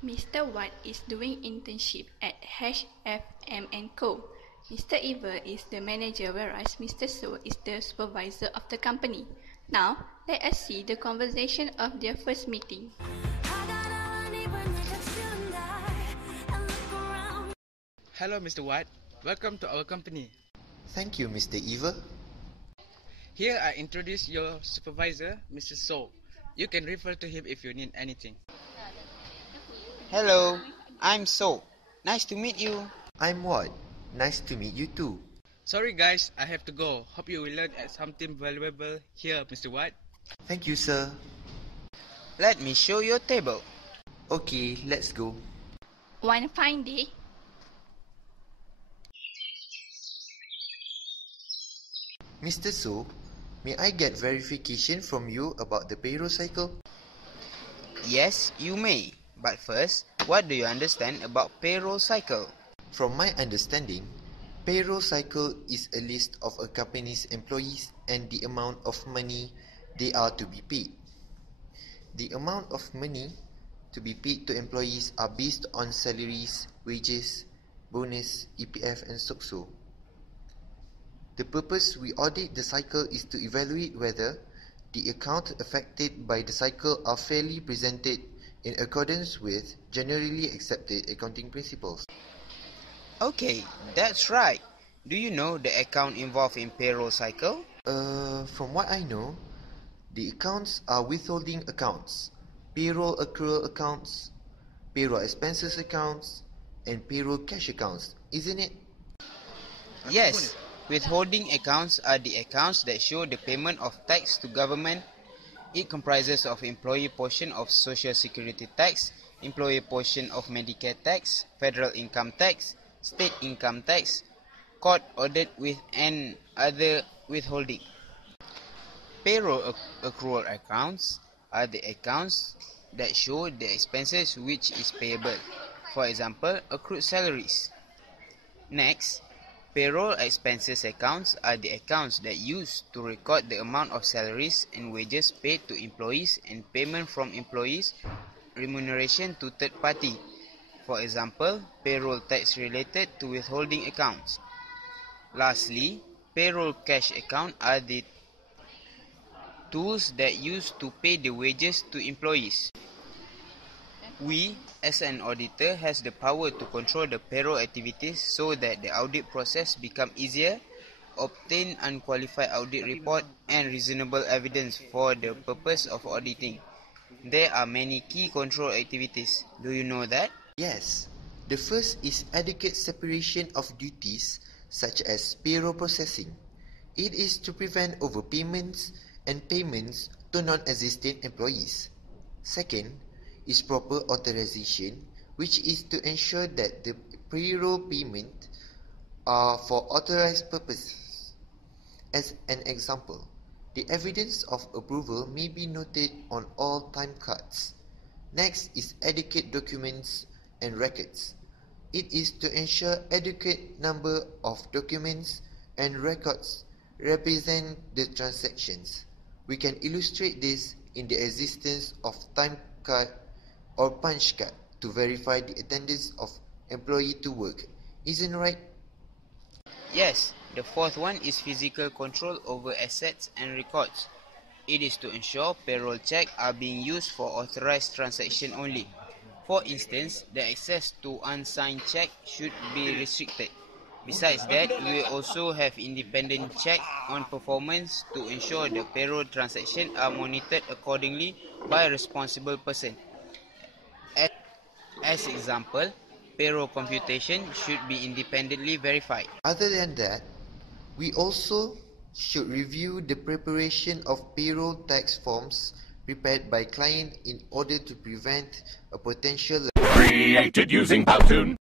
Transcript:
Mr. Watt is doing internship at HFM & Co. Mr. Eva is the manager, whereas Mr. So is the supervisor of the company. Now, let us see the conversation of their first meeting. Hello, Mr. Watt. Welcome to our company. Thank you, Mr. Eva. Here I introduce your supervisor, Mr. So. You can refer to him if you need anything. Hello, I'm So. Nice to meet you. I'm Watt. Nice to meet you too. Sorry guys, I have to go. Hope you will learn something valuable here, Mr. Watt. Thank you, sir. Let me show your table. Okay, let's go. One fine day, Mr. So, may I get verification from you about the payroll cycle? Yes, you may. But first, what do you understand about payroll cycle? From my understanding, payroll cycle is a list of a company's employees and the amount of money they are to be paid. The amount of money to be paid to employees are based on salaries, wages, bonus, EPF and so. The purpose we audit the cycle is to evaluate whether the accounts affected by the cycle are fairly presented in accordance with generally accepted accounting principles. Okay, that's right. Do you know the account involved in payroll cycle? From what I know, the accounts are withholding accounts, payroll accrual accounts, payroll expenses accounts, and payroll cash accounts, isn't it? Yes, withholding accounts are the accounts that show the payment of tax to government. It comprises of employee portion of Social Security tax, employee portion of Medicare tax, federal income tax, state income tax, court ordered with and other withholding. Payroll accrual accounts are the accounts that show the expenses which is payable. For example, accrued salaries. Next, payroll expenses accounts are the accounts that use to record the amount of salaries and wages paid to employees and payment from employees, remuneration to third party. For example, payroll tax related to withholding accounts. Lastly, payroll cash account are the tools that use to pay the wages to employees. We, as an auditor, has the power to control the payroll activities so that the audit process become easier, obtain unqualified audit report and reasonable evidence for the purpose of auditing. There are many key control activities. Do you know that? Yes. The first is adequate separation of duties such as payroll processing. It is to prevent overpayments and payments to non-existent employees. Second is proper authorization, which is to ensure that the payroll payment are for authorized purposes. As an example, the evidence of approval may be noted on all time cards. Next is adequate documents and records. It is to ensure adequate number of documents and records represent the transactions. We can illustrate this in the existence of time card or punch card to verify the attendance of employee to work. Isn't right? Yes, the fourth one is physical control over assets and records. It is to ensure payroll checks are being used for authorized transaction only. For instance, the access to unsigned check should be restricted. Besides that, we also have independent check on performance to ensure the payroll transactions are monitored accordingly by a responsible person. As example, payroll computation should be independently verified. Other than that, we also should review the preparation of payroll tax forms prepared by client in order to prevent a potential created using Powtoon.